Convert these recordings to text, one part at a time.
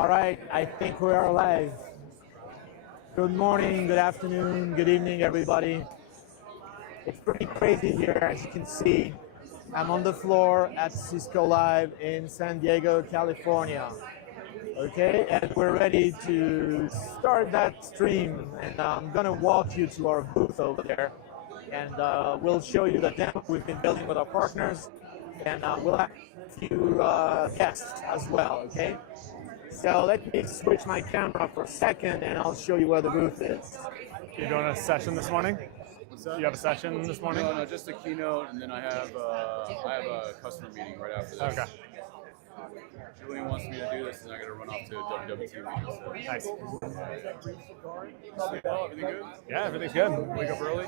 All right, I think we are live. Good morning, good afternoon, good evening, everybody. It's pretty crazy here, as you can see. I'm on the floor at Cisco Live in San Diego, California. Okay, and we're ready to start that stream. And I'm gonna walk you to our booth over there, and we'll show you the demo we've been building with our partners, and we'll have a few guests as well. Okay. So let me switch my camera for a second, and I'll show you where the booth is. You're doing a session this morning? You have a session this morning? No, just a keynote, and then I have a customer meeting right after this. Okay. Julian wants me to do this, and I got to run off to WWT meeting. So. Nice. Sleep well? Everything good? Yeah, everything's good. Wake up early?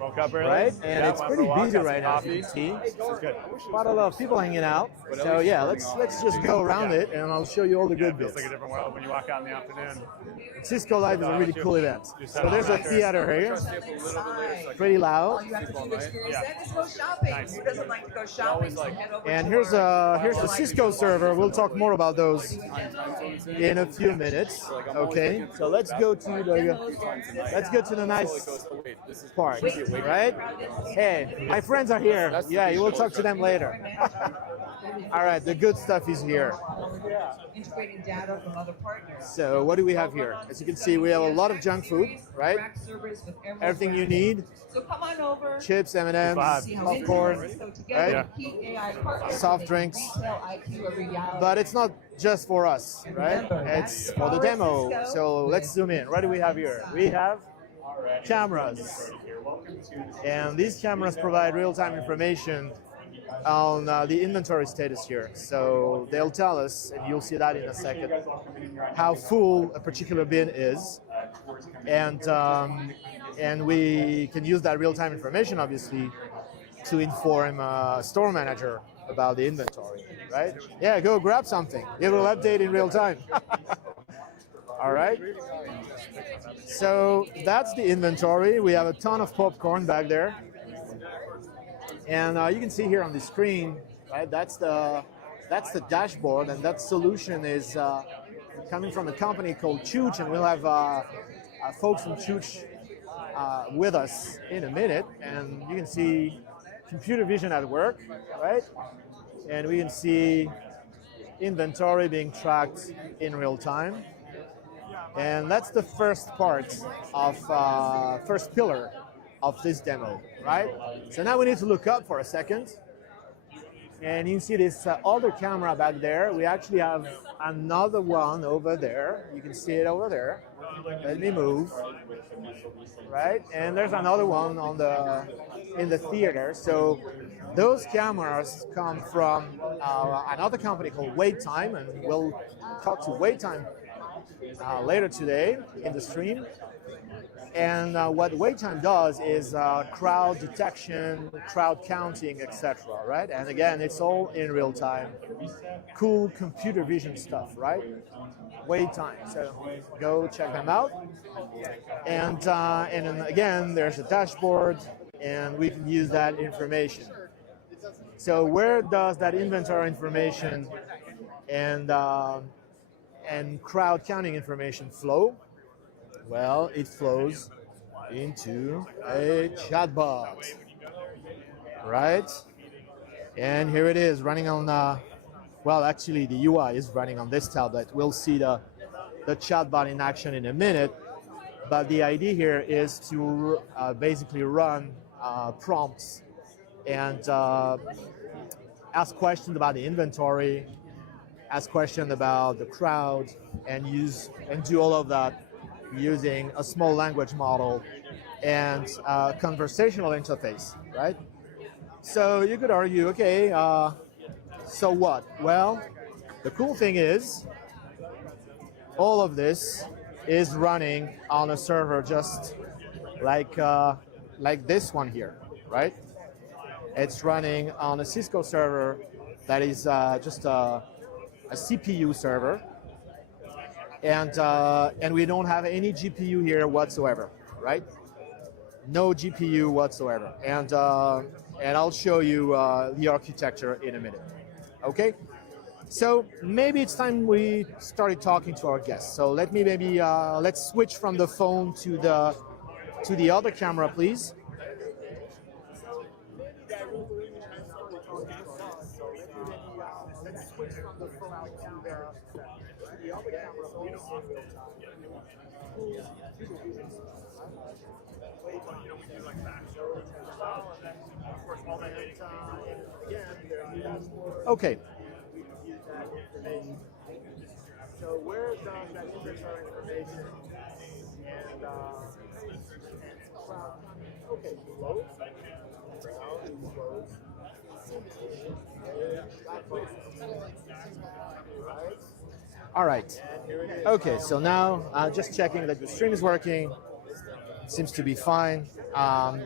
Woke up early. Right, and yeah, it's went pretty for a walk, busy got some right now. coffee. As you can see, It's good. quite a lot of people hanging out. So yeah, let's just go around it, and I'll show you all the Yeah, good it feels bits. like a different world when you walk out in the afternoon. Cisco Live is a really cool event. So there's a theater here, Stay up a little bit later so I pretty can loud. All you have to do to experience Yeah. that is go shopping. Nice. Who doesn't like to go shopping? So head over And to here's our- the Cisco server. We'll talk more about those in a few minutes. Okay, so let's go to the nice part, right? Hey, my friends are here. Yeah, you will talk to them later. All right, the good stuff is here. integrating data from other partners. So what do we have here? As you can see, we have a lot of junk food, right? Rack servers with Emerald Everything you racks. need: So come on over. chips, M&Ms, See how popcorn, Cisco together, right? key AI partners Soft make drinks. retail IQ a reality. But it's not just for us, right? It's for the demo. So let's zoom in. What do we have here? We have cameras. And these cameras provide real-time information on the inventory status here. So they'll tell us, and you'll see that in a second, how full a particular bin is. And we can use that real-time information, obviously, to inform a store manager about the inventory, right? Yeah, go grab something. It will update in real time. All right. So that's the inventory. We have a ton of popcorn back there. And you can see here on the screen, right? That's the dashboard, and that solution is coming from a company called Chooch, and we'll have folks from Chooch with us in a minute. And you can see computer vision at work, right? And we can see inventory being tracked in real time. And that's the first part of first pillar of this demo, right? So now we need to look up for a second. And you can see this other camera back there. We actually have another one over there. You can see it over there. Let me move. Right? And there's another one in the theater. So those cameras come from another company called WaitTime, and we'll talk to WaitTime later today in the stream. And what WaitTime does is crowd detection, crowd counting, etc. Right? And again, it's all in real time. Cool computer vision stuff, right? WaitTime. So go check them out. And then again, there's a dashboard, and we can use that information. So where does that inventory information and crowd counting information flow? Well, it flows into a chatbot, right? And here it is running on, well, actually the UI is running on this tablet. We'll see the chatbot in action in a minute. But the idea here is to basically run prompts and ask questions about the inventory, ask questions about the crowd, and do all of that using a small language model and conversational interface, right? So you could argue, okay, so what? Well, the cool thing is all of this is running on a server just like this one here, right? It's running on a Cisco server that is just a CPU server. And we don't have any GPU here whatsoever, right? No GPU whatsoever. And I'll show you the architecture in a minute. Okay? So maybe it's time we started talking to our guests. So let me maybe let's switch from the phone to the other camera, please. Okay. So where does that inventory information and okay, close. All right. Okay, so now just checking that the stream is working. Seems to be fine.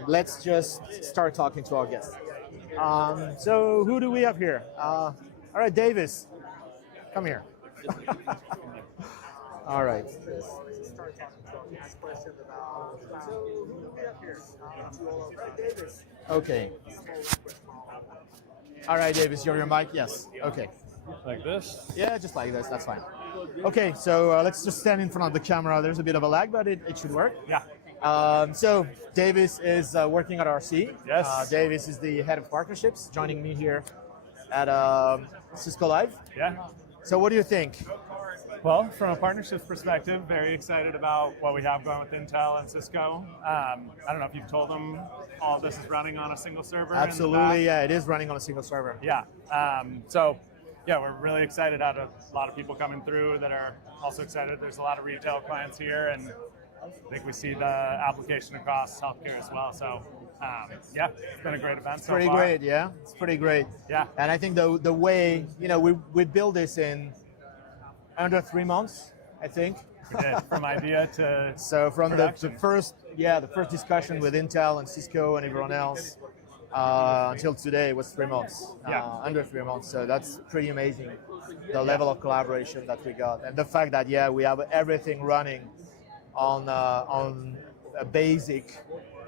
Let's just start talking to our guests. So who do we have here? All right, Davis, come here. All right. Okay. All right, Davis, you're your mic? Yes. Okay. Like this? Yeah, just like this. That's fine. Okay, so let's just stand in front of the camera. There's a bit of a lag, but it should work. Yeah. So Davis is working at RC. Yes. Davis is the head of partnerships, joining me here at Cisco Live. Yeah. So what do you think? Well, from a partnerships perspective, very excited about what we have going with Intel and Cisco. I don't know if you've told them all of this is running on a single server. Absolutely, yeah, it is running on a single server. Yeah. So, yeah, we're really excited. Had a lot of people coming through that are also excited. There's a lot of retail clients here, and I think we see the application across healthcare as well. So, yeah, it's been a great event so Pretty far. great, yeah. It's pretty great. Yeah. And I think the way, we built this in under 3 months, I think. We did, from idea to So from the production. first discussion with Intel and Cisco and everyone else until today was 3 months, under 3 months. So that's pretty amazing, the level of collaboration that we got, and the fact that we have everything running on a basic,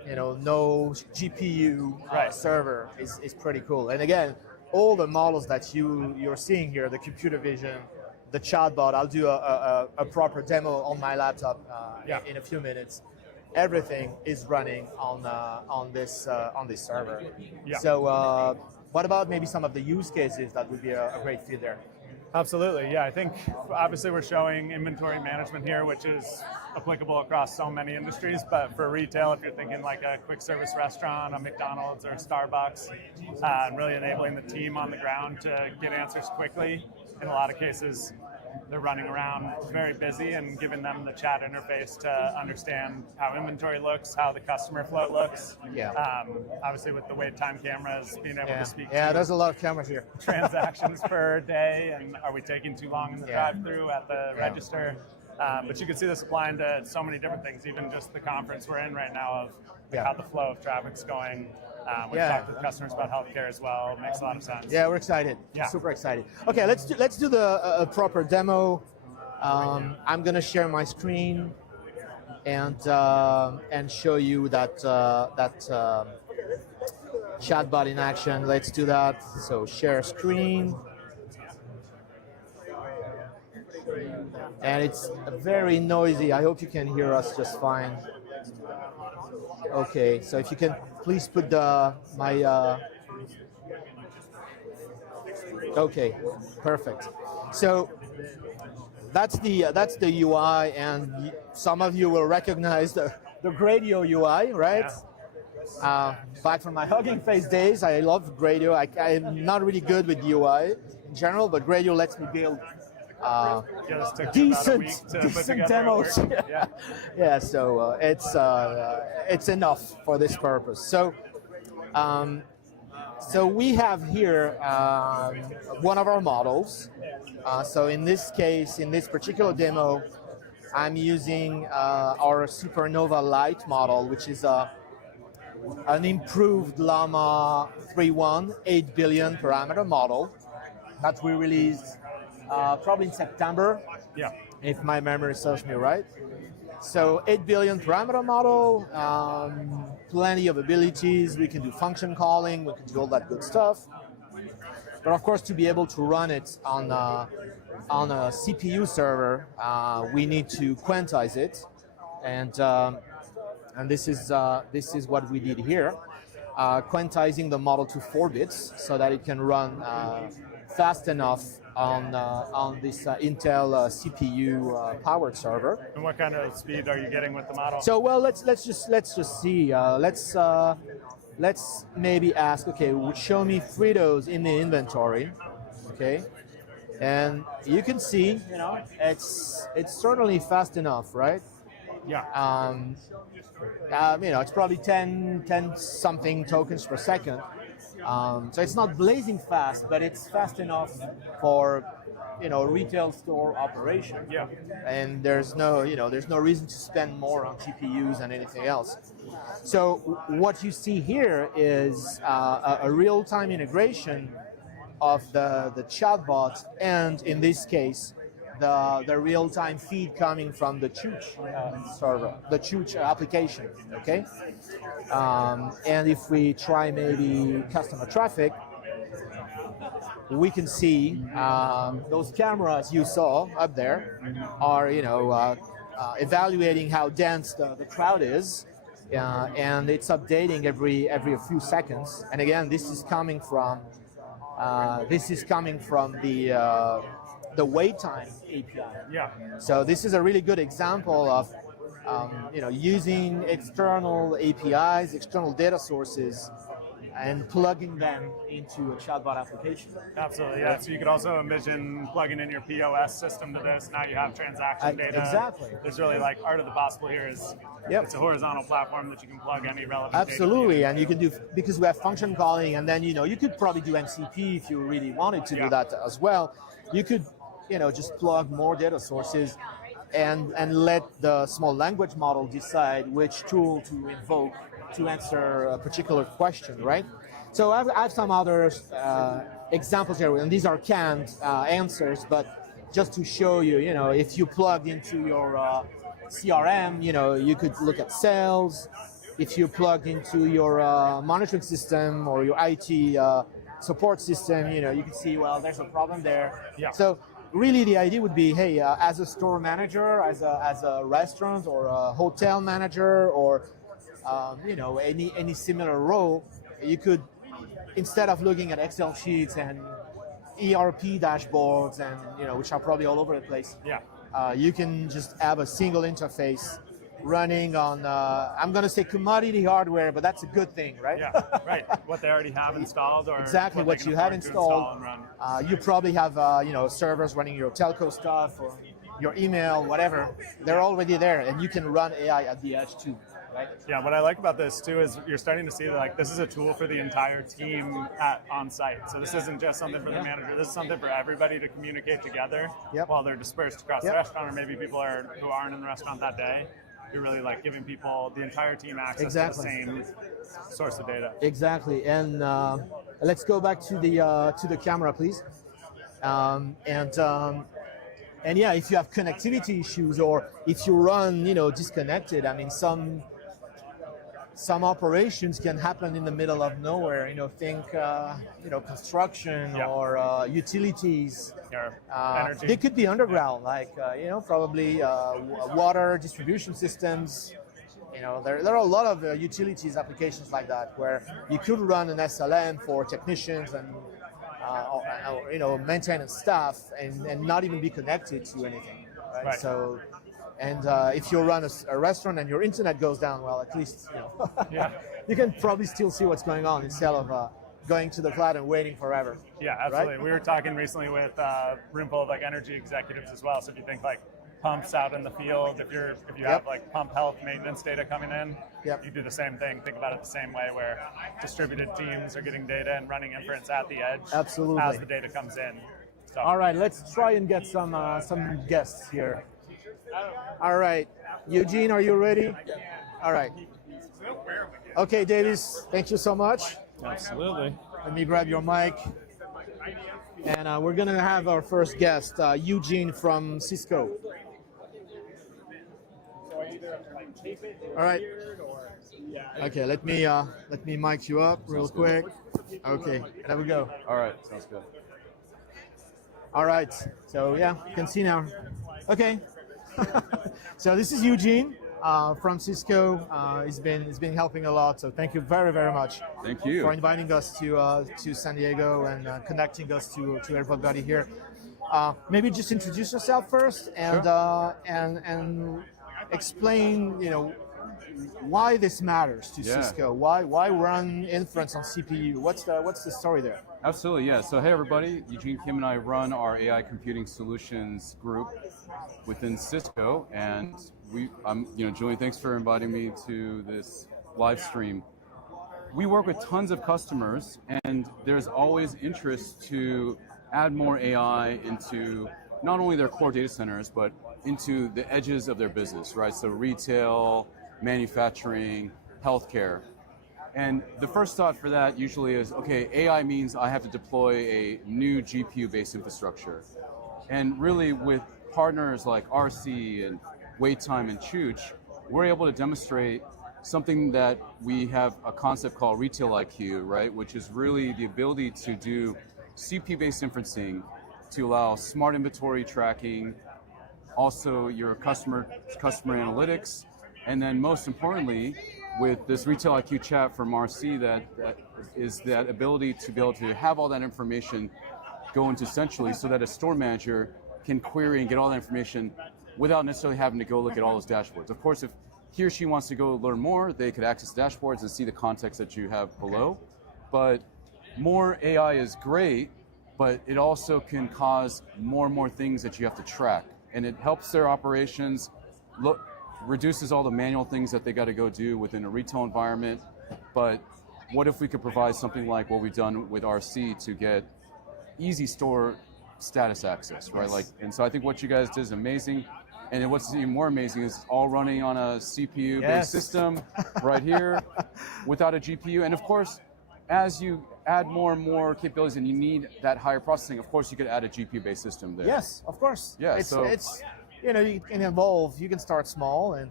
no GPU server is pretty cool. And again, all the models that you're seeing here, the computer vision, the chatbot, I'll do a proper demo on my laptop in a few minutes. Everything is running on this server. Yeah. So what about maybe some of the use cases that would be a great fit there? Absolutely, yeah. I think obviously we're showing inventory management here, which is applicable across so many industries. But for retail, if you're thinking like a quick service restaurant, a McDonald's or a Starbucks, really enabling the team on the ground to get answers quickly. In a lot of cases, they're running around very busy, and giving them the chat interface to understand how inventory looks, how the customer flow looks. Yeah. Obviously, with the wait time cameras, being able to speak Yeah, to there's a lot of cameras here. transactions per day, and are we taking too long in the drive-through at the register? But you can see this applying to so many different things, even just the conference we're in right now of how the flow of traffic's going. We've talked with customers about healthcare as well. Makes a lot of sense. Yeah, we're excited. Yeah. Super excited. Okay, let's do the proper demo. I'm gonna share my screen and show you that chatbot in action. Let's do that. So share screen. And it's very noisy. I hope you can hear us just fine. Okay, so if you can please put my okay, perfect. So that's the UI, and some of you will recognize the Gradio UI, right? Back from my Hugging Face days, I love Gradio. I'm not really good with UI in general, but Gradio lets me build decent demos. Yeah. So it's enough for this purpose. So we have here one of our models. So in this case, in this particular demo, I'm using our Supernova Lite model, which is an improved Llama 3.1 8 billion parameter model that we released probably in September, if my memory serves me right. So 8 billion parameter model, plenty of abilities. We can do function calling, we can do all that good stuff. But of course, to be able to run it on a CPU server, we need to quantize it, and this is what we did here, quantizing the model to 4 bits so that it can run fast enough on this Intel CPU powered server. And what kind of speed are you getting with the model? So well, let's just see. Let's maybe ask. Okay, show me Fritos in the inventory. Okay, and you can see, it's certainly fast enough, right? Yeah. It's probably 10 something tokens per second. So it's not blazing fast, but it's fast enough for, retail store operation. Yeah. And there's no reason to spend more on GPUs than anything else. So what you see here is a real-time integration of the chatbot, and in this case, the real-time feed coming from the Chooch server, the Chooch application, okay? And if we try maybe customer traffic, we can see those cameras you saw up there are, evaluating how dense the crowd is, and it's updating every few seconds. And again, this is coming from the wait time API. Yeah. So this is a really good example of using external APIs, external data sources, and plugging them into a chatbot application. Absolutely, yeah. So you could also envision plugging in your POS system to this. Now you have transaction data. Exactly. There's really art of the possible here is it's a horizontal platform that you can plug any relevant Absolutely, data. and you can do, because we have function calling, and then you could probably do MCP if you really wanted to do that as well. You could just plug more data sources and let the small language model decide which tool to invoke to answer a particular question, right? So I have some other examples here, and these are canned answers, but just to show you, if you plugged into your CRM, you could look at sales. If you plugged into your monitoring system or your IT support system, you can see, well, there's a problem there. Yeah. So really the idea would be, hey, as a store manager, as a restaurant or a hotel manager, or any similar role, you could, instead of looking at Excel sheets and ERP dashboards and which are probably all over the place, you can just have a single interface running on, I'm going to say commodity hardware, but that's a good thing, right? Yeah, right. What they already have installed, or exactly what you have installed. You probably have servers running your telco stuff or your email, whatever. They're already there, and you can run AI at the edge too. Right? Yeah, what I like about this too is you're starting to see that this is a tool for the entire team on site. So this isn't just something for the manager. This is something for everybody to communicate together while they're dispersed across the restaurant, or maybe people who aren't in the restaurant that day. You're really getting people, the entire team, access to the same source of data. Exactly. And let's go back to the camera, please. And yeah, if you have connectivity issues, or if you run disconnected, I mean, some operations can happen in the middle of nowhere. Think construction or utilities. Energy. They could be underground, probably water distribution systems. There are a lot of utilities applications like that where you could run an SLM for technicians and maintenance staff and not even be connected to anything. Right? So. And if you run a restaurant and your internet goes down, well, at least you can probably still see what's going on instead of going to the cloud and waiting forever. Yeah, absolutely. Right? We were talking recently with a room full of energy executives as well. So if you think pumps out in the field, if you have pump health maintenance data coming in, you do the same thing. Think about it the same way, where distributed teams are getting data and running inference at the edge. Absolutely. As the data comes in. So. All right, let's try and get some guests here. All right, Eugene, are you ready? All right. Okay, Davis, thank you so much. Absolutely. Let me grab your mic. And we're going to have our first guest, Eugene from Cisco. All right. Okay, let me mic you up real quick. Okay, there we go. All right, sounds good. All right, so yeah, you can see now. Okay, so this is Eugene from Cisco. He's been helping a lot, so thank you very much. Thank you. For inviting us to San Diego and connecting us to everybody here. Maybe just introduce yourself first and and explain, why this matters to Cisco. Why run inference on CPU? What's the story there? Absolutely, yeah. So hey everybody, Eugene Kim and I run our AI computing solutions group within Cisco, and Julian, thanks for inviting me to this live stream. We work with tons of customers, and there's always interest to add more AI into not only their core data centers, but into the edges of their business, right? So retail, manufacturing, healthcare. And the first thought for that usually is, okay, AI means I have to deploy a new GPU-based infrastructure. And really with partners like RC and Waittime and Chooch, we're able to demonstrate something that we have a concept called retail IQ, right? Which is really the ability to do CPU-based inferencing to allow smart inventory tracking, also your customer analytics, and then most importantly, with this Retail IQ chat from RC, that is that ability to be able to have all that information go into centrally so that a store manager can query and get all that information without necessarily having to go look at all those dashboards. Of course, if he or she wants to go learn more, they could access dashboards and see the context that you have below. But more AI is great, but it also can cause more and more things that you have to track. And it helps their operations, reduces all the manual things that they got to go do within a retail environment. But what if we could provide something like what we've done with RC to get easy store status access, right? And so I think what you guys did is amazing. And what's even more amazing is all running on a CPU-based system right here without a GPU. And of course, as you add more and more capabilities and you need that higher processing, of course you could add a GPU-based system there. Yes, of course. Yeah, it's you can evolve, you can start small, and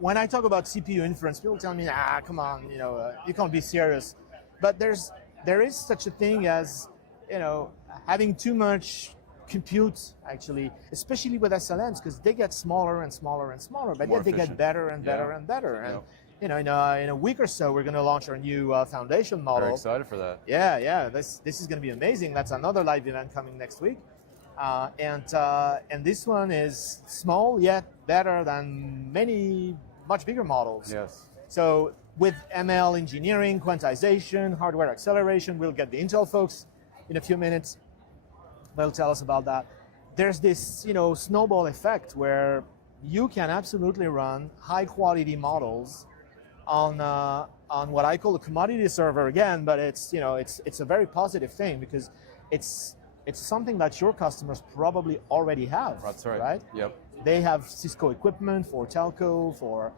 when I talk about CPU inference, people tell me, come on, you can't be serious. But there is such a thing as having too much compute, actually, especially with SLMs, because they get smaller and smaller and smaller, but yet they get better and better and better. And in a week or so, we're going to launch our new foundation model. Very excited for that. Yeah. This is going to be amazing. That's another live event coming next week. And this one is small yet better than many much bigger models. Yes. So with ML engineering, quantization, hardware acceleration, we'll get the Intel folks in a few minutes. They'll tell us about that. There's this snowball effect where you can absolutely run high quality models on what I call a commodity server again, but it's a very positive thing because it's something that your customers probably already have. That's right. Right? Yep. They have Cisco equipment for telco, for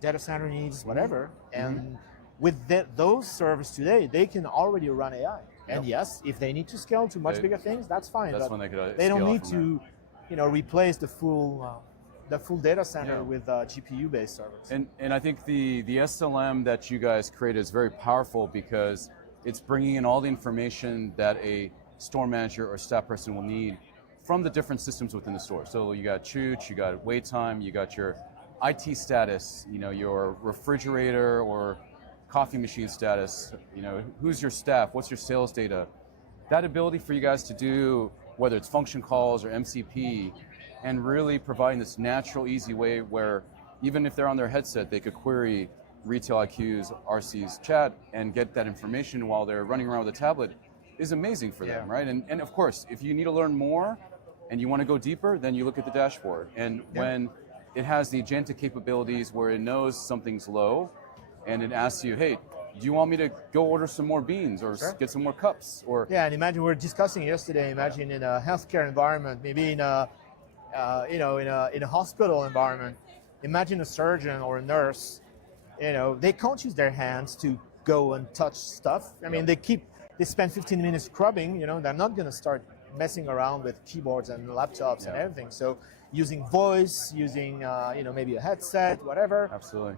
data center needs, whatever. And with those servers today, they can already run AI. And yes, if they need to scale to much bigger things, that's fine. That's when they could. They don't need to, replace the full data center with GPU-based servers. And I think the SLM that you guys created is very powerful because it's bringing in all the information that a store manager or staff person will need from the different systems within the store. So you got Chooch, you got Waittime, you got your IT status, your refrigerator or coffee machine status, who's your staff, what's your sales data. That ability for you guys to do, whether it's function calls or MCP, and really providing this natural, easy way where even if they're on their headset, they could query Retail IQ's, RC's chat and get that information while they're running around with a tablet is amazing for them, right? And of course, if you need to learn more and you want to go deeper, then you look at the dashboard. And when it has the agentic capabilities where it knows something's low, and it asks you, hey, do you want me to go order some more beans or get some more cups? Or and imagine we were discussing yesterday. Imagine in a healthcare environment, maybe in a hospital environment. Imagine a surgeon or a nurse. They can't use their hands to go and touch stuff. I mean, they spend 15 minutes scrubbing. They're not going to start messing around with keyboards and laptops and everything. So using voice, using maybe a headset, whatever. Absolutely.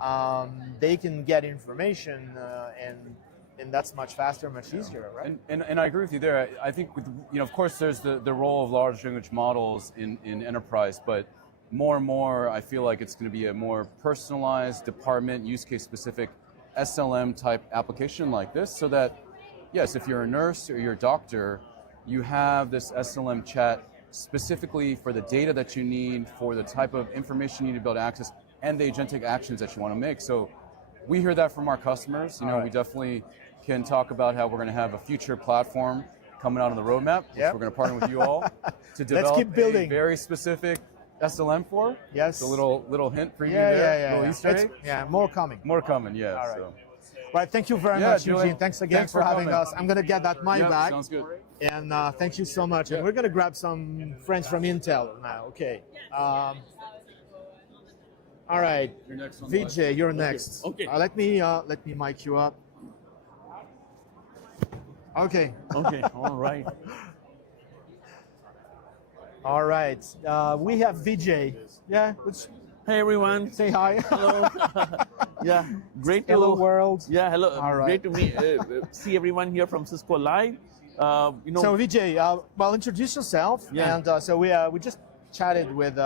They can get information and that's much faster, much easier, right? And I agree with you there. I think, of course, there's the role of large language models in enterprise, but more and more, I feel like it's going to be a more personalized, department, use case specific SLM type application like this, so that, yes, if you're a nurse or you're a doctor, you have this SLM chat specifically for the data that you need, for the type of information you need to be able to access, and the agentic actions that you want to make. So we hear that from our customers. We definitely can talk about how we're going to have a future platform coming out on the roadmap, which we're going to partner with you all to develop Let's keep building. a very specific SLM for. Yes. It's a little hint for you there. Little Easter egg. Yeah, more coming. More coming, yeah. All right. So. Right, thank you very much, Eugene. Thanks again for having coming. us. I'm going to get that mic back. Sounds good. And thank you so much. And we're going to grab some friends from Intel now. Okay. All right. You're next on the list. Vijay, you're next. Okay. Let me mic you up. Okay. Okay, all right. All right. We have Vijay. Yeah, let's Hey everyone. say hi. Hello. Yeah, great to Hello world. Yeah, hello. All right. Great to see everyone here from Cisco Live. So Vijay, well, introduce yourself. Yeah. And so we just chatted with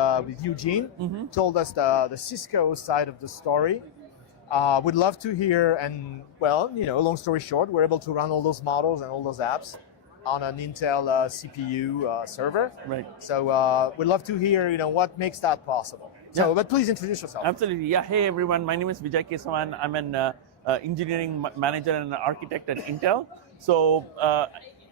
Eugene. Told us the Cisco side of the story. We'd love to hear, and well, long story short, we're able to run all those models and all those apps on an Intel CPU server. Right. So we'd love to hear, what makes that possible. So, but please introduce yourself. Absolutely. Yeah. Hey everyone. My name is Vijay Kesavan. I'm an engineering manager and an architect at Intel. So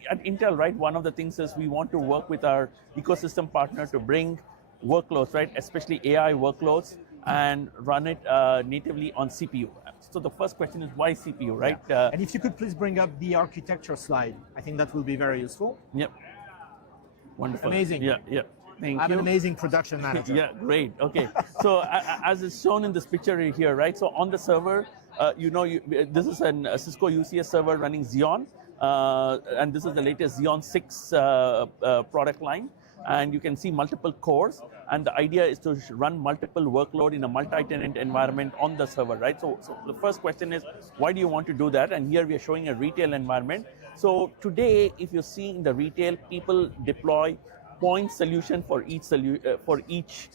at Intel, right, one of the things is we want to work with our ecosystem partner to bring workloads, right, especially AI workloads, and run it natively on CPU. So the first question is why CPU, right? Yeah. And if you could please bring up the architecture slide, I think that will be very useful. Yep. Wonderful. Amazing. Yeah, yeah. Thank I'm you. an amazing production manager. Yeah, great. Okay. So as is shown in this picture here, right? So on the server, this is a Cisco UCS server running Xeon, and this is the latest Xeon 6 product line. And you can see multiple cores, and the idea is to run multiple workload in a multi-tenant environment on the server, right? So the first question is, why do you want to do that? And here we are showing a retail environment. So today, if you see in the retail, people deploy point solution for each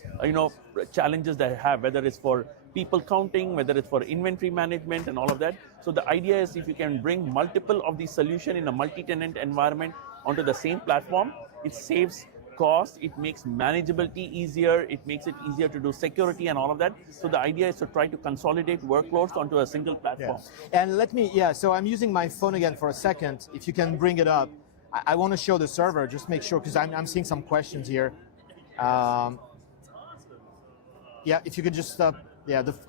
challenges they have, whether it's for people counting, whether it's for inventory management and all of that. So the idea is if you can bring multiple of these solutions in a multi-tenant environment onto the same platform, it saves cost, it makes manageability easier, it makes it easier to do security and all of that. So the idea is to try to consolidate workloads onto a single platform. Yeah. And so I'm using my phone again for a second. If you can bring it up, I want to show the server, just make sure, because I'm seeing some questions here. If you could just,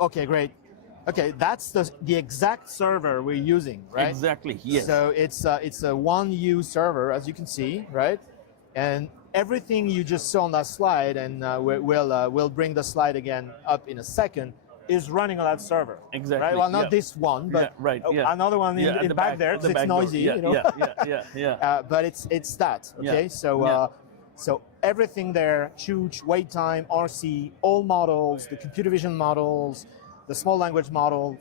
okay, great. Okay, that's the exact server we're using, right? Exactly, yes. So it's a 1U server, as you can see, right? And everything you just saw on that slide, and we'll bring the slide again up in a second, is running on that server. Exactly. Right? Well, not this one, but another one in back there, because it's noisy. Yeah. But it's that. Okay. Yeah. So everything there: Chooch, wait time, RC, all models, the computer vision models, the small language model,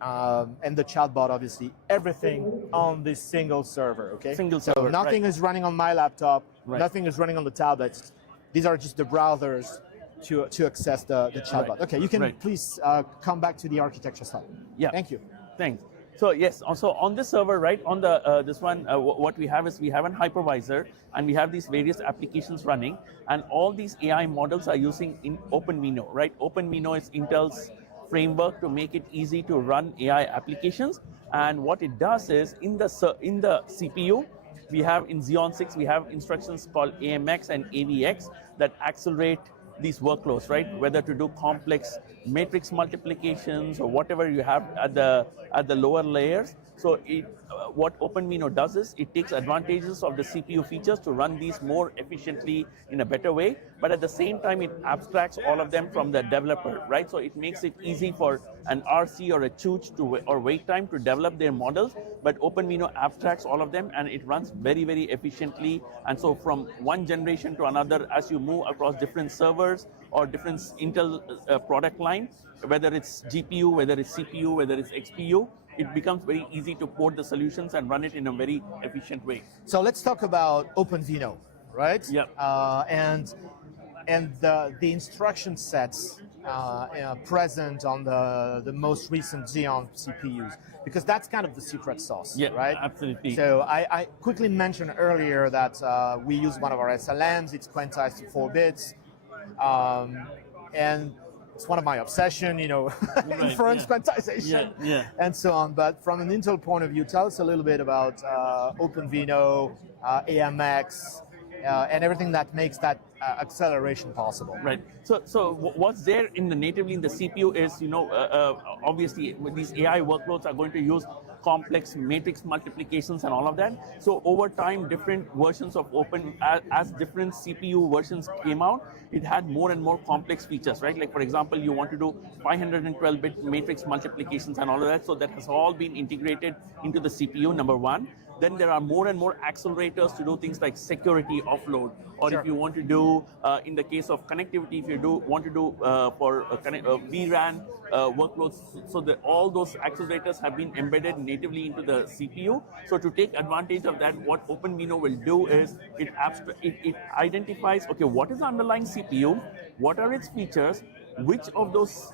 and the chatbot, obviously, everything on this single server. Okay. Single so server. nothing is running on my laptop. Right. Nothing is running on the tablets. These are just the browsers to access the chatbot. Right. Okay, you can please come back to the architecture slide. Yeah. Thank you. Thanks. So yes, also on this server, right, on the this one, what we have is we have an hypervisor, and we have these various applications running, and all these AI models are using in OpenVINO, right? OpenVINO is Intel's framework to make it easy to run AI applications, and what it does is in the CPU, we have in Xeon 6, we have instructions called AMX and AVX that accelerate these workloads, right? Whether to do complex matrix multiplications or whatever you have at the lower layers. So what OpenVINO does is it takes advantages of the CPU features to run these more efficiently in a better way, but at the same time it abstracts all of them from the developer, right? So it makes it easy for an RC or a Chooch or wait time to develop their models, but OpenVINO abstracts all of them and it runs very, very efficiently. And so from one generation to another, as you move across different servers or different Intel product line, whether it's GPU, whether it's CPU, whether it's XPU, it becomes very easy to port the solutions and run it in a very efficient way. So let's talk about OpenVINO, right? Yeah. And the instruction sets present on the most recent Xeon CPUs, because that's kind of the secret sauce, Yeah, right? absolutely. So I quickly mentioned earlier that we use one of our SLMs. It's quantized to 4 bits, and it's one of my obsession, inference quantization, and so on. But from an Intel point of view, tell us a little bit about OpenVINO, AMX, and everything that makes that acceleration possible. Right. So what's there natively in the CPU is, obviously with these AI workloads are going to use complex matrix multiplications and all of that. So over time, different versions of as different CPU versions came out, it had more and more complex features, right? Like for example, you want to do 512-bit matrix multiplications and all of that. So that has all been integrated into the CPU, number one. Then there are more and more accelerators to do things like security offload, or Sure. if you want to do, in the case of connectivity, if you want to do for vRAN workloads, so that all those accelerators have been embedded natively into the CPU. So to take advantage of that, what OpenVINO will do is it identifies, okay, what is the underlying CPU, what are its features, which of those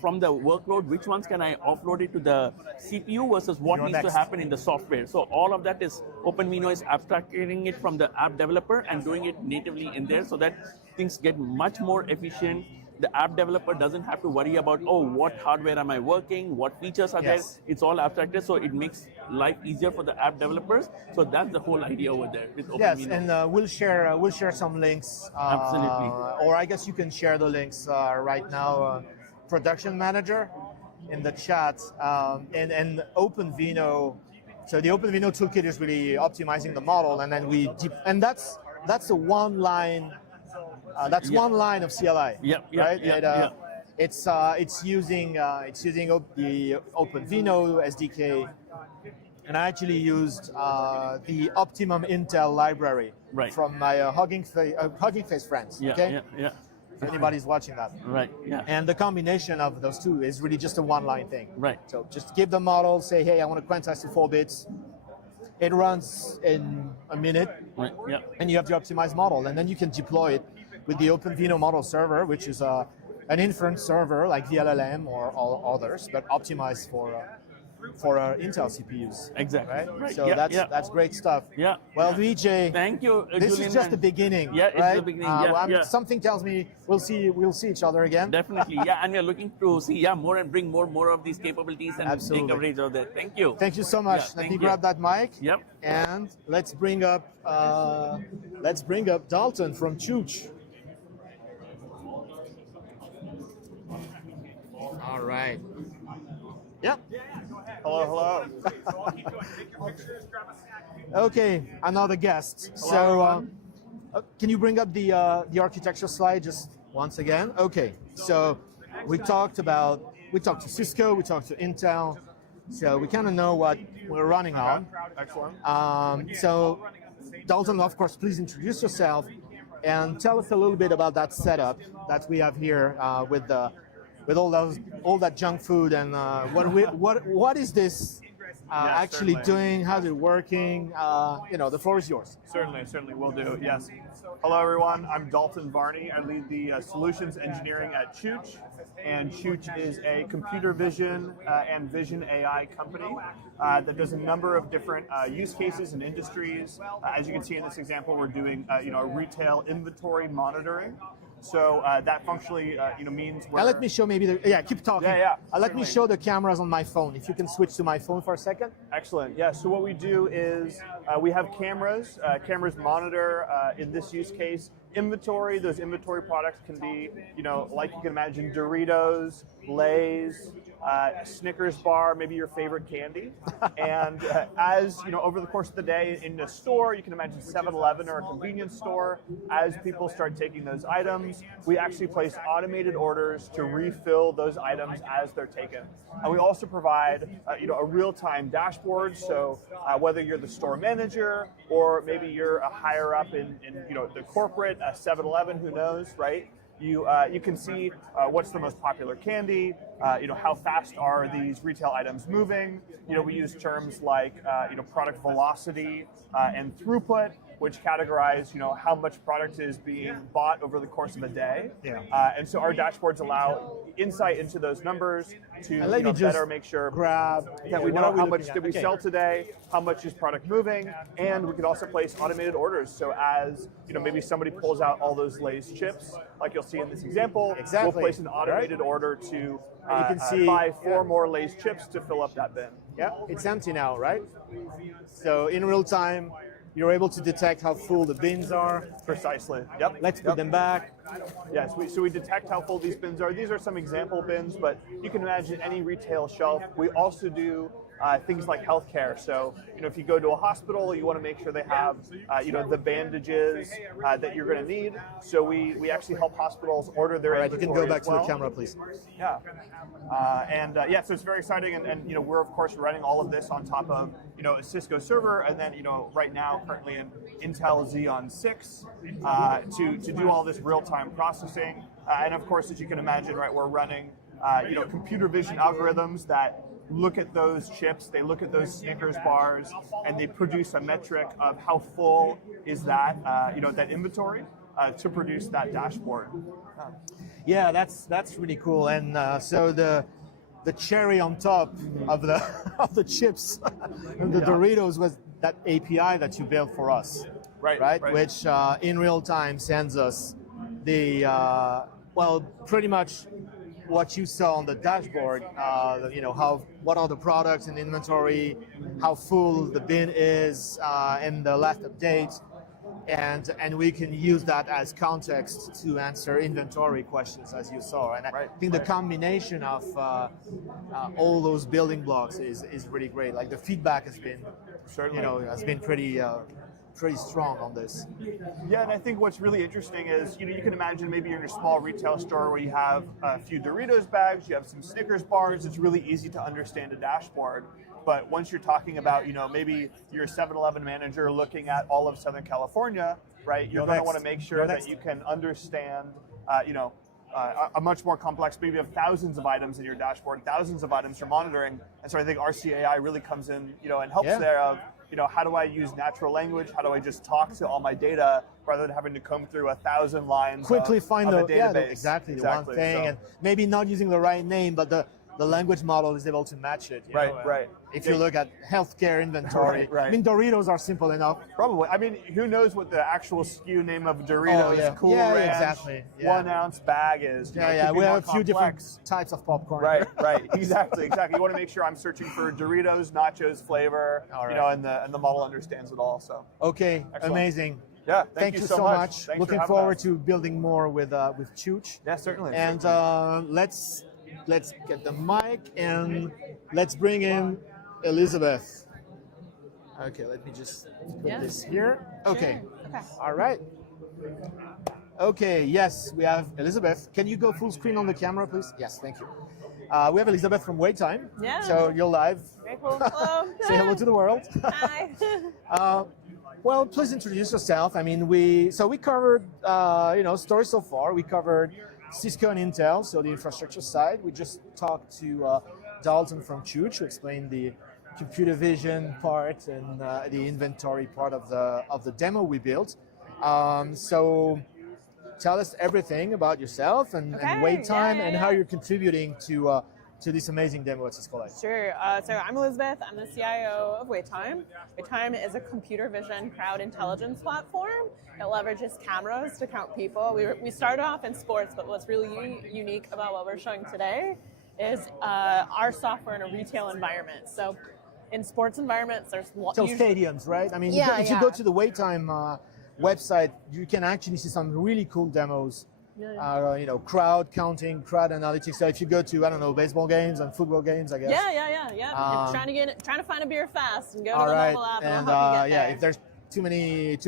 from the workload, which ones can I offload it to the CPU versus what needs to happen in the software. So all of that is OpenVINO is abstracting it from the app developer and doing it natively in there so that things get much more efficient. The app developer doesn't have to worry about, oh, what hardware am I working, what features are there. It's all abstracted, so it makes life easier for the app developers. So that's the whole idea over there with OpenVINO. Yes, and we'll share some links. Absolutely. Or I guess you can share the links right now. Production manager in the chat, and OpenVINO. So the OpenVINO toolkit is really optimizing the model, and then that's a one line. One line of CLI, right? It's using the OpenVINO SDK, and I actually used the Optimum Intel library from my Hugging Face friends. If anybody's watching that. And the combination of those two is really just a one-line thing. So just give the model, say, hey, I want to quantize to 4 bits. It runs in a minute, and you have the optimized model, and then you can deploy it with the OpenVINO model server, which is an inference server like VLLM or all others, but optimized for Intel CPUs. Exactly. Right? So that's great stuff. Well, Vijay, thank you. This Julian, is just the beginning. It's the beginning. Something tells me we'll see each other again. Definitely. And we're looking to see more and bring more of these capabilities and take coverage of that. Thank you. Thank you so much. Let me grab that mic. And let's bring up Dalton from Chooch. All right. Hello. Okay, another guest. So, can you bring up the architecture slide just once again? Okay. So, we talked to Cisco, we talked to Intel, so we kind of know what we're running on. Excellent. So, Dalton, of course, please introduce yourself and tell us a little bit about that setup that we have here with all that junk food and what is this actually doing? How's it working? The floor is yours. Certainly will do. Yes. Hello, everyone. I'm Dalton Varney. I lead the solutions engineering at Chooch, and Chooch is a computer vision and vision AI company that does a number of different use cases and industries. As you can see in this example, we're doing retail inventory monitoring. So that functionally, means. Let me show keep talking. Let me show the cameras on my phone. If you can switch to my phone for a second. Excellent. Yeah. So what we do is we have cameras. Cameras monitor, in this use case, inventory. Those inventory products can be, like you can imagine, Doritos, Lay's, Snickers bar, maybe your favorite candy. And as over the course of the day in a store, you can imagine 7-Eleven or a convenience store, as people start taking those items, we actually place automated orders to refill those items as they're taken. And we also provide a real-time dashboard, so whether you're the store manager or maybe you're a higher up in the corporate 7-Eleven, who knows, right? You can see what's the most popular candy, how fast are these retail items moving. We use terms like product velocity and throughput, which categorize how much product is being bought over the course of a day. Yeah. And so our dashboards allow insight into those numbers to better make sure that we know how much did we sell today, how much is product moving, and we can also place automated orders. So as maybe somebody pulls out all those Lay's chips, like you'll see in this example, we'll place an automated order to you can see, buy 4 more Lay's chips to fill up that bin. Yeah, it's empty now, right? So in real time, you're able to detect how full the bins are. Precisely. Yep. Let's put them back. Yes, so we detect how full these bins are. These are some example bins, but you can imagine any retail shelf. We also do things like healthcare. So, if you go to a hospital, you want to make sure they have, the bandages that you're going to need. So we actually help hospitals order their inventory. You can go back as well. to the camera, please. Yeah. So it's very exciting. And we're, of course, running all of this on top of, a Cisco server. And then, right now, currently in Intel Xeon 6 to do all this real-time processing. And, of course, as you can imagine, right, we're running, computer vision algorithms that look at those chips, they look at those Snickers bars, and they produce a metric of how full is that, that inventory to produce that dashboard. Yeah, that's really cool. And so the cherry on top of the of the chips, and the Doritos was that API that you built for us, right? Which in real time sends us the pretty much what you saw on the dashboard, what are the products in inventory, how full the bin is in the last update, and we can use that as context to answer inventory questions, as you saw. And I think the combination of all those building blocks is really great. Like the feedback has been, pretty strong on this. Yeah, and I think what's really interesting is, you can imagine maybe you're in a small retail store where you have a few Doritos bags, you have some Snickers bars. It's really easy to understand a dashboard. But once you're talking about, maybe you're a 7-Eleven manager looking at all of Southern California, right? You're going to want to make sure that you can understand, a much more complex, maybe of thousands of items in your dashboard, thousands of items you're monitoring. And so I think RCAI really comes in, and helps there of, how do I use natural language? How do I just talk to all my data rather than having to comb through 1,000 lines quickly find the database? Exactly. The one thing, and maybe not using the right name, but the language model is able to match it. Right. If you look at healthcare inventory, Right. I mean, Doritos are simple enough. Probably. I mean, who knows what the actual SKU name of Doritos Cool Ranch exactly. 1 ounce bag is? We have a few different types of popcorn. Right. Exactly. You want to make sure I'm searching for Doritos nachos flavor, and the model understands it all. So. Okay. Excellent. Amazing. Yeah. Thank you so much. Thanks Looking forward to building more with Chooch. Yeah, certainly. And let's get the mic and let's bring in Elizabeth. Okay, let me just put this here. Okay. All right. Okay, yes, we have Elizabeth. Can you go full screen on the camera, please? Yes, thank you. We have Elizabeth from Waittime. Yeah. So you're live. Very cool. Hello. Say hello to the world. Hi. Well, please introduce yourself. I mean, we covered, stories so far. We covered Cisco and Intel, so the infrastructure side. We just talked to Dalton from Chooch, who explained the computer vision part and the inventory part of the demo we built. So tell us everything about yourself and Waittime and how you're contributing to this amazing demo at Cisco Live. Sure. So I'm Elizabeth. I'm the CIO of Waittime. Waittime is a computer vision crowd intelligence platform. It leverages cameras to count people. We started off in sports, but what's really unique about what we're showing today is our software in a retail environment. So in sports environments, there's stadiums, right? I mean, if you go to the Waittime website, you can actually see some really cool demos crowd counting, crowd analytics. So if you go to, I don't know, baseball games and football games, I guess. Yeah. If trying to find a beer fast and go to All the right, mobile app and it'll help you get yeah, there. if there's too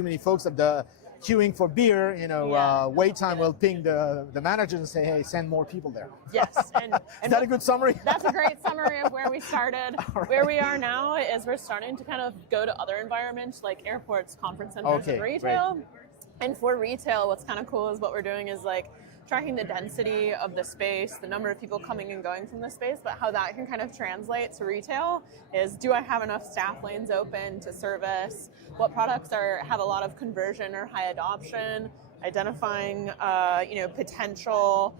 many folks at the queuing for beer, wait time will ping the managers and say, hey, send more people there. Yes. And Is that a good summary? That's a great summary of where we started. Right. Where we are now is we're starting to kind of go to other environments like airports, conference centers, and retail. Great. And for retail, what's kind of cool is what we're doing is like tracking the density of the space, the number of people coming and going from the space, but how that can kind of translate to retail is, do I have enough staff lanes open to service? What products have a lot of conversion or high adoption? Identifying, potential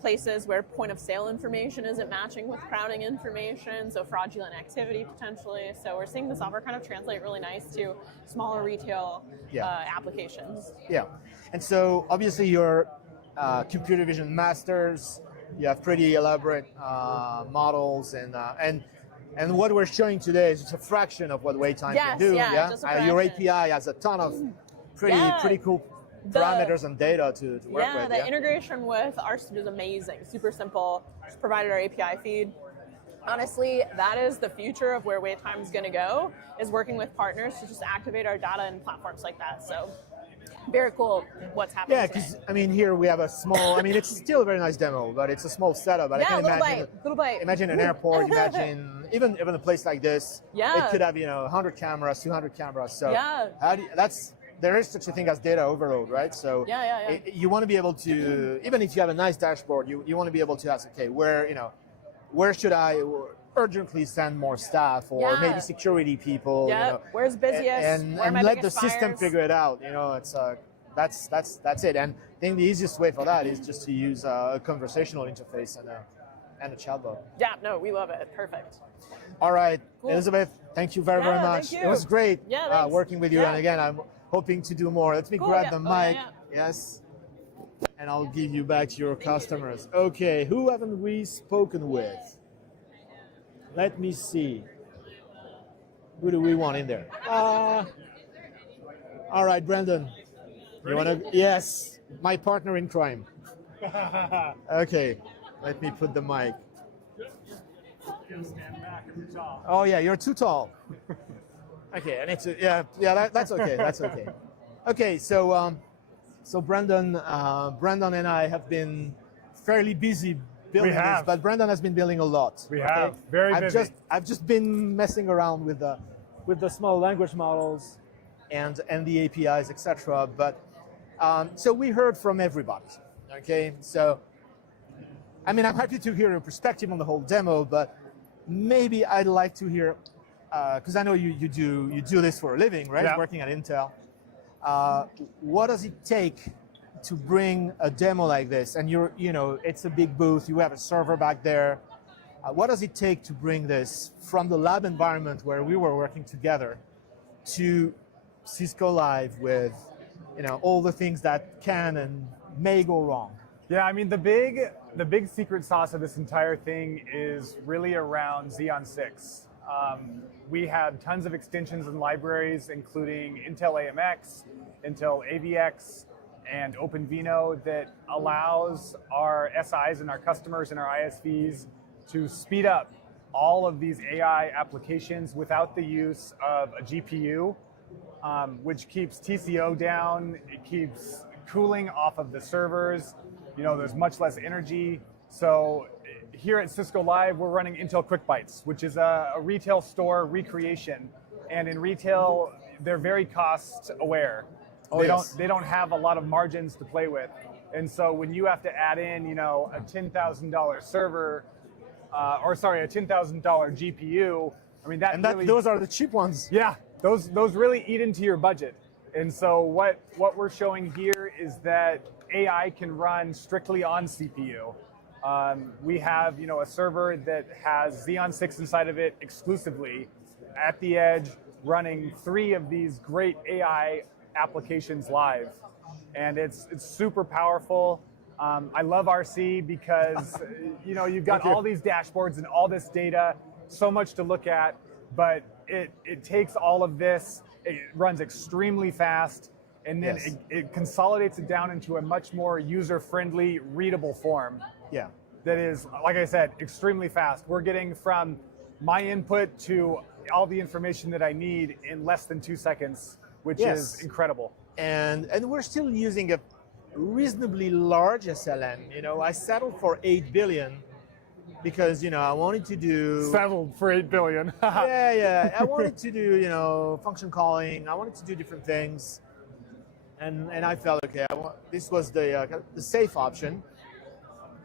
places where point of sale information isn't matching with crowding information, so fraudulent activity potentially. So we're seeing the software kind of translate really nice to smaller retail applications. Yeah, and so obviously you're computer vision masters. You have pretty elaborate models, and what we're showing today is just a fraction of what wait time can do. Just a Your fraction. API has a ton of pretty cool parameters and data to work with. The integration with our suite is amazing, super simple. Just provided our API feed. Honestly, that is the future of where wait time is going to go, is working with partners to just activate our data in platforms like that. So very cool what's happening Yeah, today. because here we have a small, it's still a very nice demo, but it's a small setup. But I can little bite. imagine an airport, imagine even a place like this. Yeah. It could have 100 cameras, 200 cameras. So Yeah. there is such a thing as data overload, right? So you want to be able to, even if you have a nice dashboard, you want to be able to ask, okay, where should I urgently send more staff, or maybe security people? Where's busiest? And Where are my let the biggest system fires? figure it out. It's that's it. And I think the easiest way for that is just to use a conversational interface and a chatbot. Yeah, no, we love it. Perfect. All right, Cool. Elizabeth, thank you very much. thank It was you. great Yeah, thanks. working with you. Yeah. And again, I'm hoping to do more. Let me Cool, grab yeah. the Oh, mic. yeah. Yes. And I'll give you back to your customers. Okay, who haven't we spoken with? Let me see. Who do we want in there? All right, Brandon. You want to? Yes, my partner in crime. Okay, let me put the mic. Oh yeah, you're too tall. Okay, and it's that's okay. That's okay. Okay, so Brandon and I have been fairly busy building this, but Brandon has been building a lot. We have very busy. I've just been messing around with the small language models and the APIs, etc. But so we heard from everybody. Okay, so I'm happy to hear your perspective on the whole demo, but maybe I'd like to hear, because I know you do this for a living, right? Yeah. Working at Intel. What does it take to bring a demo like this? And it's a big booth. You have a server back there. What does it take to bring this from the lab environment where we were working together to Cisco Live with, all the things that can and may go wrong? Yeah, the big secret sauce of this entire thing is really around Xeon 6. We have tons of extensions and libraries, including Intel AMX, Intel AVX, and OpenVINO, that allows our SIs and our customers and our ISVs to speed up all of these AI applications without the use of a GPU, which keeps TCO down, it keeps cooling off of the servers, there's much less energy. So here at Cisco Live, we're running Intel Quick Bytes, which is a retail store recreation. And in retail, they're very cost aware. They don't have a lot of margins to play with. And so when you have to add in, a $10,000 server, a $10,000 GPU, those are the cheap ones. Yeah, those really eat into your budget. And so what we're showing here is that AI can run strictly on CPU. We have a server that has Xeon 6 inside of it exclusively at the edge, running 3 of these great AI applications live, and it's super powerful. I love RC because you've got all these dashboards and all this data, so much to look at, but it takes all of this. It runs extremely fast, and then Yes. it consolidates it down into a much more user-friendly, readable form Yeah. that is, like I said, extremely fast. We're getting from my input to all the information that I need in less than 2 seconds, which Yes. is incredible. And we're still using a reasonably large SLN. You know, I settled for 8 billion because, you know, I wanted to do Settled for 8 billion. yeah. I wanted to do, you know, function calling. I wanted to do different things, and I felt okay. This was the safe option.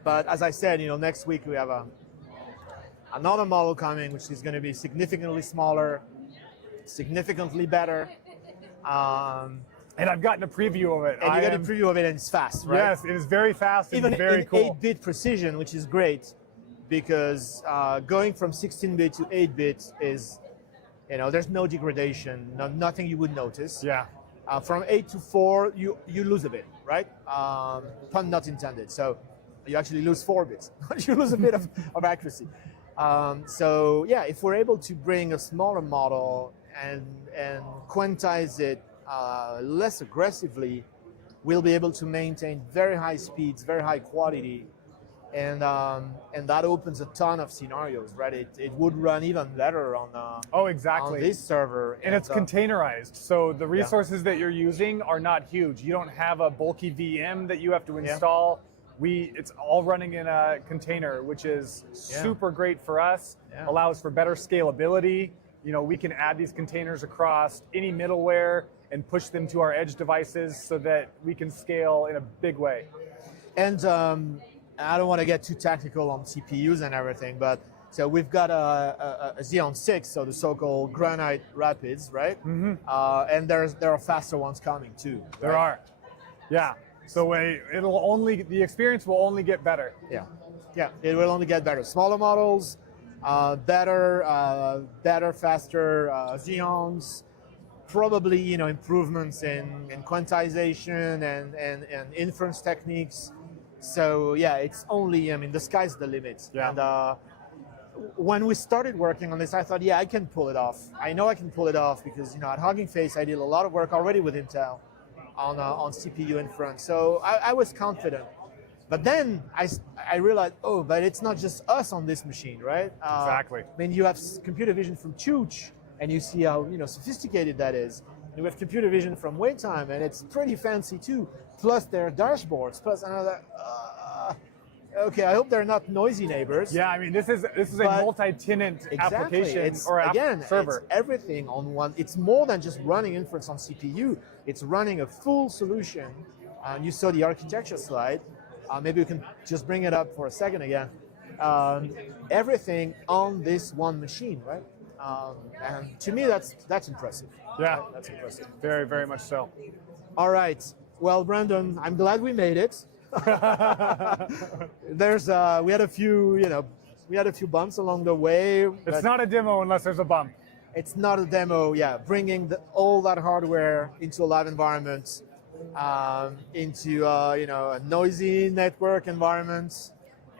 But as I said, you know, next week we have another model coming, which is going to be significantly smaller, significantly better. And I've gotten a preview of it. And you get a preview of it, and it's fast, right? Yes, it is very fast and Even very in cool. 8-bit precision, which is great, because going from 16-bit to 8-bit is, you know, there's no degradation, nothing you would notice. Yeah. From 8 to 4, you lose a bit, right? Pun not intended. So you actually lose 4 bits. You lose a bit of accuracy. So yeah, if we're able to bring a smaller model and quantize it less aggressively, we'll be able to maintain very high speeds, very high quality, and that opens a ton of scenarios, right? It would run even better on Exactly. on this server, And it's containerized, so the resources that you're using are not huge. You don't have a bulky VM that you have to install. It's all running in a container, which is super great for us. Yeah. Allows for better scalability. You know, we can add these containers across any middleware and push them to our edge devices so that we can scale in a big way. And I don't want to get too technical on CPUs and everything, but so we've got a Xeon 6, so the so-called Granite Rapids, right? Mm-hmm. And there are faster ones coming too. There are, yeah. So the experience will only get better. Yeah, it will only get better. Smaller models, better, faster Xeons. Probably, you know, improvements in quantization and inference techniques. So yeah, it's only, I mean, the sky's the limit. Yeah. And when we started working on this, I thought, yeah, I can pull it off. I know I can pull it off because, you know, at Hugging Face, I did a lot of work already with Intel on CPU inference. So I was confident. But then I realized, oh, but it's not just us on this machine, right? Exactly. I mean, you have computer vision from Chooch, and you see how, you know, sophisticated that is. You have computer vision from Waittime, and it's pretty fancy too. Plus their dashboards. Plus another. Okay, I hope they're not noisy neighbors. Yeah, I mean, this is a multi-tenant application or server. It's everything on one. It's more than just running inference on CPU. It's running a full solution. You saw the architecture slide. Maybe we can just bring it up for a second again. Everything on this one machine, right? And to me, that's impressive. Yeah, right? That's impressive. Very, very much so. All right. Well, Brandon, I'm glad we made it. We had a few bumps along the way. It's not a demo unless there's a bump. It's not a demo. Yeah, bringing all that hardware into a live environment, into a noisy network environment,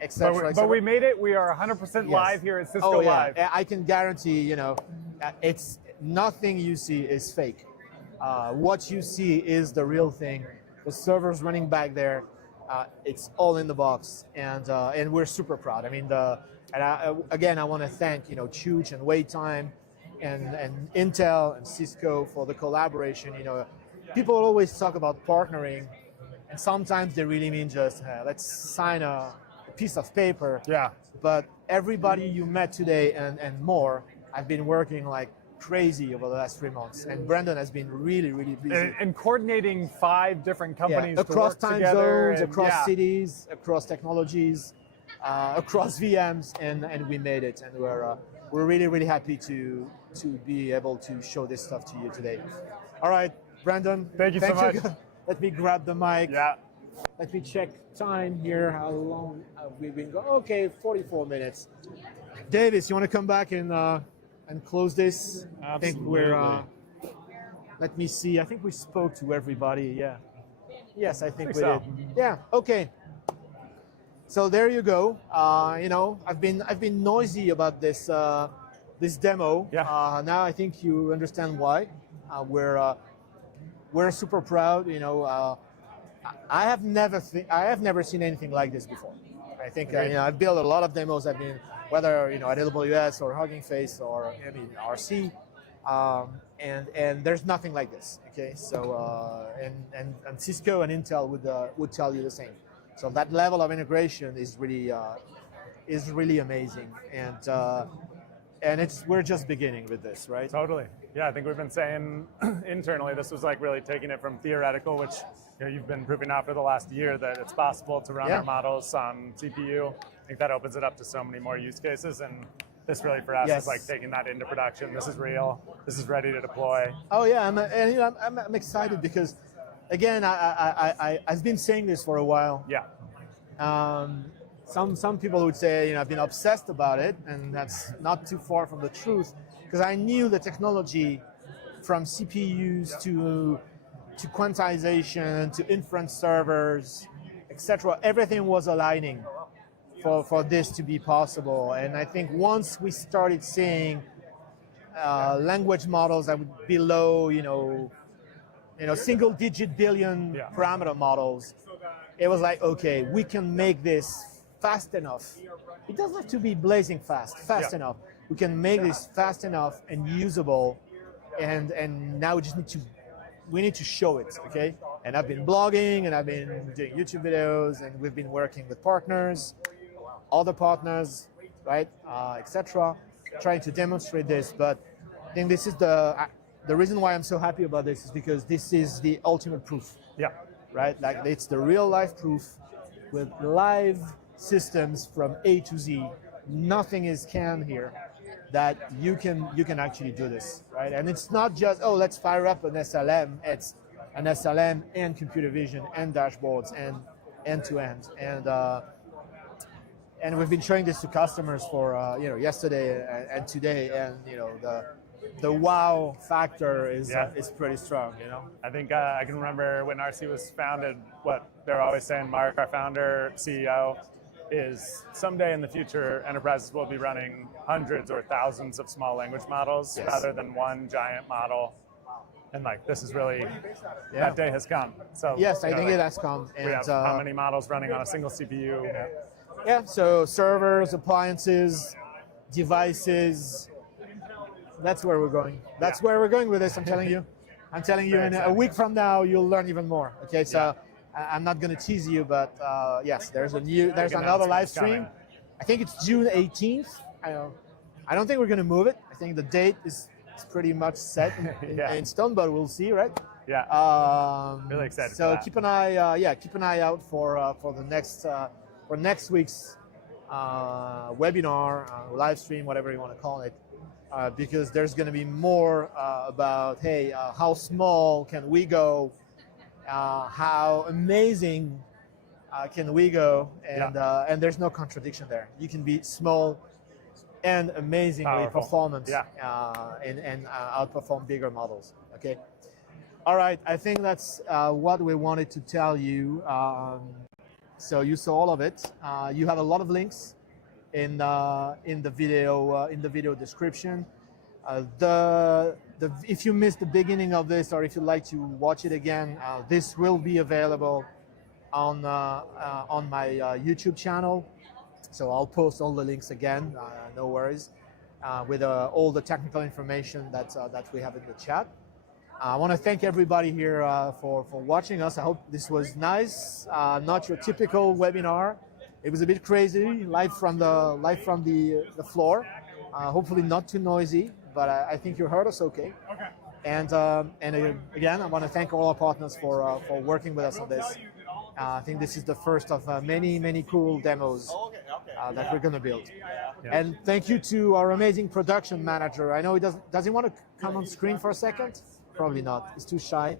etc. But we made it. We are 100% live here at Cisco Live. I can guarantee, it's nothing you see is fake. What you see is the real thing. The server's running back there. It's all in the box, and we're super proud. I mean, again, I want to thank Chooch and Waittime, and Intel and Cisco for the collaboration. People always talk about partnering, and sometimes they really mean just let's sign a piece of paper. Yeah. But everybody you met today and more, I've been working like crazy over the last 3 months, and Brandon has been really, really busy. And coordinating 5 different companies across to work time together zones, across cities, across technologies, across VMs, and we made it. And we're really, really happy to be able to show this stuff to you today. All right, Brandon. Thank you so much. Let me grab the mic. Yeah. Let me check time here. How long have we been going? Okay, 44 minutes. Davis, you want to come back and close this? Absolutely. I think we're. Let me see. I think we spoke to everybody. Yeah. Yes, I think we did. Yeah. Okay. So there you go. I've been noisy about this this demo. Yeah. Now I think you understand why. we're super proud. I have never seen anything like this before. I think I've built a lot of demos. I've been whether at AWS or Hugging Face or RC, and there's nothing like this. Okay, so and Cisco and Intel would tell you the same. So that level of integration is really amazing, and we're just beginning with this, right? Totally. Yeah, I think we've been saying internally this was like really taking it from theoretical, which you've been proving out for the last year that it's possible to run our models on CPU. I think that opens it up to so many more use cases, and this really for us is like taking that into production. This is real. This is ready to deploy. Oh yeah, I'm excited because, again, I've been saying this for a while. Yeah. Some people would say I've been obsessed about it, and that's not too far from the truth, because I knew the technology from CPUs to quantization to inference servers, etc. Everything was aligning for this to be possible. And I think once we started seeing language models that would below single-digit billion parameter models, it was like, okay, we can make this fast enough. It doesn't have to be blazing fast enough. We can make this fast enough and usable, and now we need to show it, okay? And I've been blogging, and I've been doing YouTube videos, and we've been working with partners, other partners, right, etc., trying to demonstrate this. But I think this is the reason why I'm so happy about this is because this is the ultimate proof. Yeah. Right, like it's the real life proof with live systems from A to Z. Nothing is canned here. That you can actually do this, right? And it's not just let's fire up an SLM. It's an SLM and computer vision and dashboards and end to end. And we've been showing this to customers for yesterday and today, and the wow factor is pretty strong. I think I can remember when RC was founded. What they're always saying, Mark, our founder, CEO, is someday in the future, enterprises will be running hundreds or thousands of small language models rather than one giant model. And this is really, that day has come. So yes, I think it has come. And we have how many models running on a single CPU? Yeah, so servers, appliances, devices, that's where we're going. That's where we're going with this, I'm telling you. In a week from now, you'll learn even more. Okay, so I'm not going to tease you, but yes, there's another live stream. I think it's June 18th. I don't think we're going to move it. I think the date is pretty much set in stone, but we'll see, right? Yeah. Really excited. So keep an eye out for the next week's webinar, live stream, whatever you want to call it. Because there's going to be more about, hey, how small can we go? How amazing can we go? And there's no contradiction there. You can be small and amazingly performant and outperform bigger models. Okay. All right. I think that's what we wanted to tell you. So you saw all of it. You have a lot of links in the video description. If you missed the beginning of this, or if you'd like to watch it again, this will be available on my YouTube channel. So I'll post all the links again. No worries, with all the technical information that we have in the chat. I want to thank everybody here for watching us. I hope this was nice. Not your typical webinar. It was a bit crazy, live from the floor. Hopefully not too noisy, but I think you heard us okay. And again, I want to thank all our partners for working with us on this. I think this is the first of many cool demos that we're going to build. And thank you to our amazing production manager. I know he does he want to come on screen for a second? Probably not. He's too shy.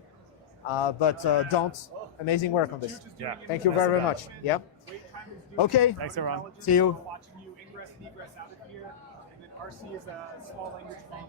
But don't. Amazing work on this. Yeah. Thank you very much. Yeah. Okay. Thanks, everyone. See you. Watching you ingress and egress out of here, and then RC is a small language model.